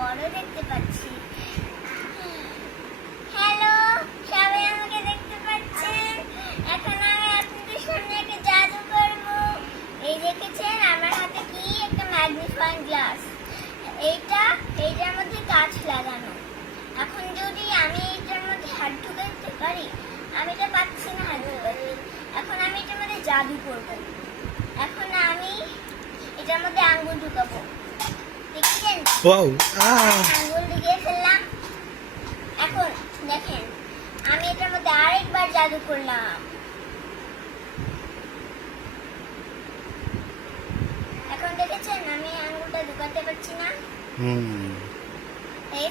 বড় দেখতে পাচ্ছি। হ্যালো, সবাই আমাকে দেখতে পাচ্ছেন? এখন আমি আপনাদের সামনে একটা জাদু করব। এই দেখেছেন আমার হাতে কি একটা ম্যাগনিফাইং গ্লাস। এইটার মধ্যে কাঁচ লাগানো। এখন যদি আমি এটার মধ্যে হাত ঢুকাতে পারি, আমি এটা পাচ্ছি না হাত ঢুকাতে। এখন আমি এটার মধ্যে জাদু করব। এখন আমি এটার মধ্যে আঙ্গুল ঢুকাবো। দেখছেন? ওয়াও আঙ্গুল ঢুকিয়ে ফেললাম। এখন দেখেন আমি এটার মধ্যে আরেকবার জাদু করলাম। এখন দেখেছেন আমি আঙ্গুলটা ঢুকাতে পারছি না। হুম এই